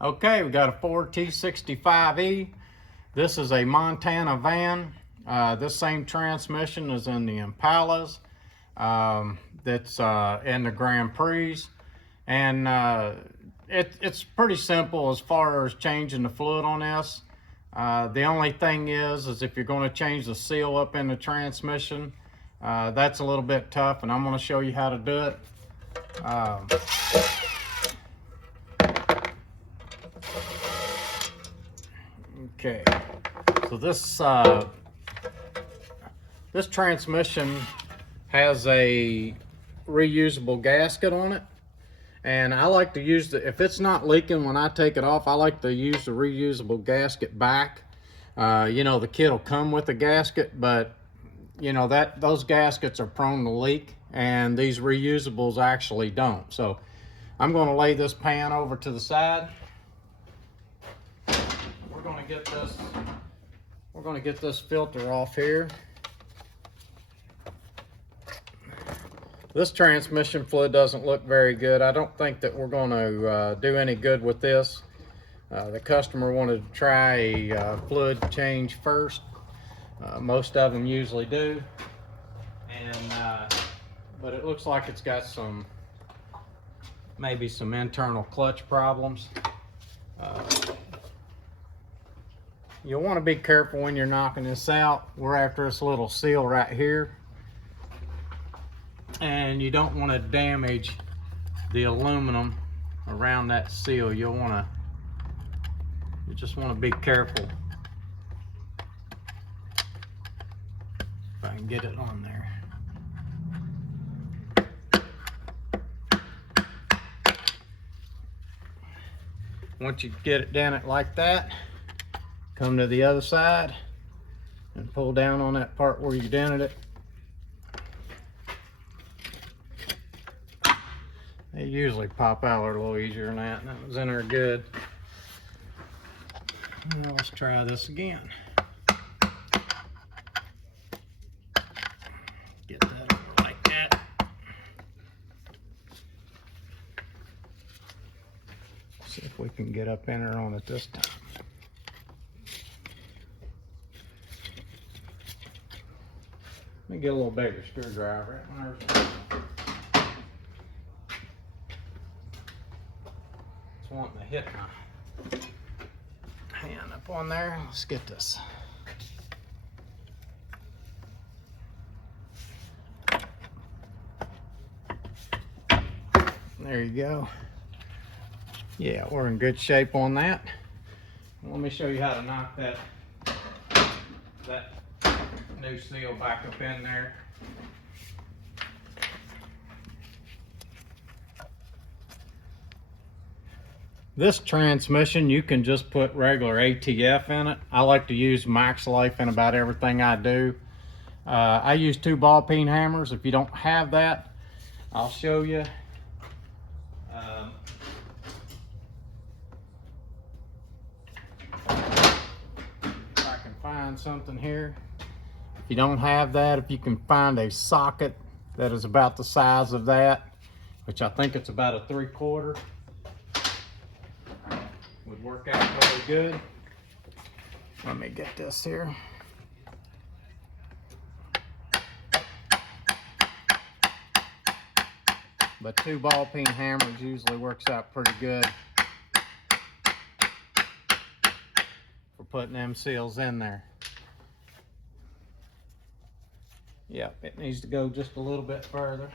Okay, we got a Ford T65E. This is a Montana van. This same transmission is in the Impalas. That's in the Grand Prix. And it's pretty simple as far as changing the fluid on this. The only thing is if you're going to change the seal up in the transmission, that's a little bit tough, and I'm going to show you how to do it. Okay, so this transmission has a reusable gasket on it, and I like to use if it's not leaking when I take it off, I like to use the reusable gasket back. You know, the kit will come with a gasket, but you know those gaskets are prone to leak, and these reusables actually don't. So I'm going to lay this pan over to the side. We're going to get this filter off here. This transmission fluid doesn't look very good. I don't think that we're going to do any good with this. The customer wanted to try a fluid change first. Most of them usually do, but it looks like it's got maybe some internal clutch problems. You'll want to be careful when you're knocking this out. We're after this little seal right here, and you don't want to damage the aluminum around that seal. You just want to be careful. If I can get it on there. Once you get it down it like that, come to the other side and pull down on that part where you dented it. They usually pop out a little easier than that, and that was in there good. Now let's try this again. Get that over like that. See if we can get up in there on it this time. Let me get a little bigger screwdriver. It's wanting to hit my hand up on there. Let's get this. There you go. Yeah, we're in good shape on that. Let me show you how to knock that new seal back up in there. This transmission, you can just put regular ATF in it. I like to use Max Life in about everything I do. I use 2 ball peen hammers. If you don't have that, I'll show you. If I can find something here. If you don't have that, if you can find a socket that is about the size of that, which I think it's about a 3/4, would work out really good. Let me get this here. But 2 ball peen hammers usually works out pretty good for putting them seals in there. Yep, it needs to go just a little bit further.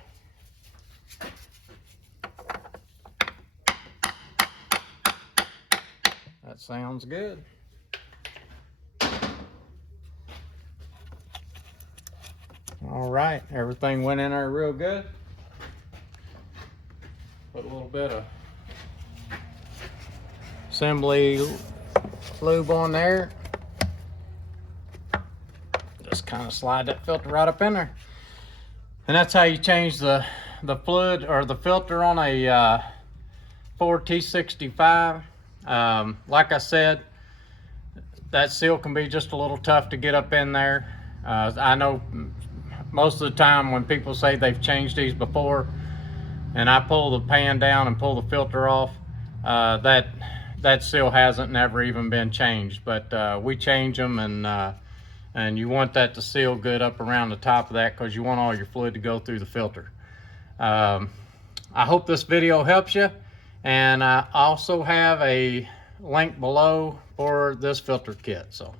That sounds good. All right, everything went in there real good. Put a little bit of assembly lube on there. Just kind of slide that filter right up in there. And that's how you change the fluid or the filter on a Ford T65. Like I said, that seal can be just a little tough to get up in there. I know most of the time when people say they've changed these before, and I pull the pan down and pull the filter off, that that seal hasn't never even been changed, but we change them, and you want that to seal good up around the top of that because you want all your fluid to go through the filter. I hope this video helps you, and I also have a link below for this filter kit. So